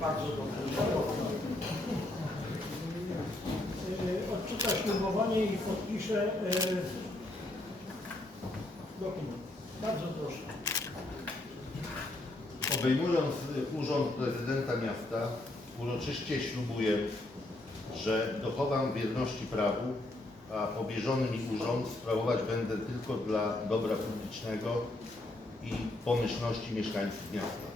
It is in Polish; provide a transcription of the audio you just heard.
Bardzo Odczyta ślubowanie i podpiszę e, dokument. Bardzo proszę. Obejmując urząd prezydenta miasta, uroczyście ślubuję, że dochowam wierności prawu, a powierzony mi urząd sprawować będę tylko dla dobra publicznego i pomyślności mieszkańców miasta.